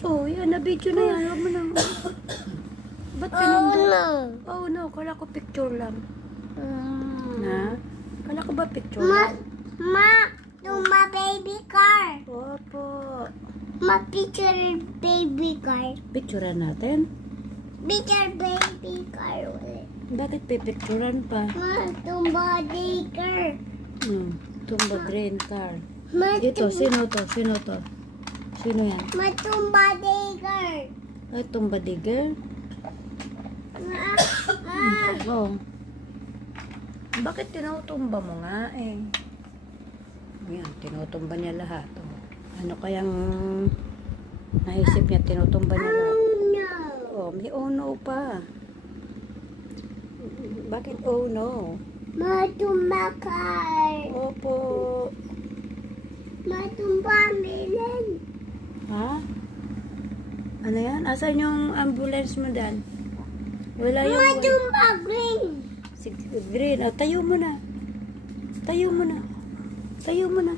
Oh, yan. Na-video na yan. Huwag mo na. Ba't pinindot? Oh, no. Kala ko picture lang. Na? Kala ko ba picture lang? Ma, baby car. Opo. Ma-picture baby car. Picturean natin? Picture baby car ulit. Bakit pipicturean pa? Ma, tumba day car. Tumba drain car. Ma, Ito, sino to? Sino to? Sino yan? ma, tumba day car. Ay, tumba digger? Oh. Bakit tinutumba mo nga eh? Yan, tinutumba niya lahat. Oh. Ano kayang naisip niya tinutumba niya lahat? No. Oh, may oh no pa. Bakit oh no? Ma, tumba car. Opo. Ma, tumba melon. Ha? Ano yan? Asan yung ambulance mo dan? Wala yung... Ma, tumba green. Green. Oh, tayo mo na. Tayo mo na. Tayo mo na.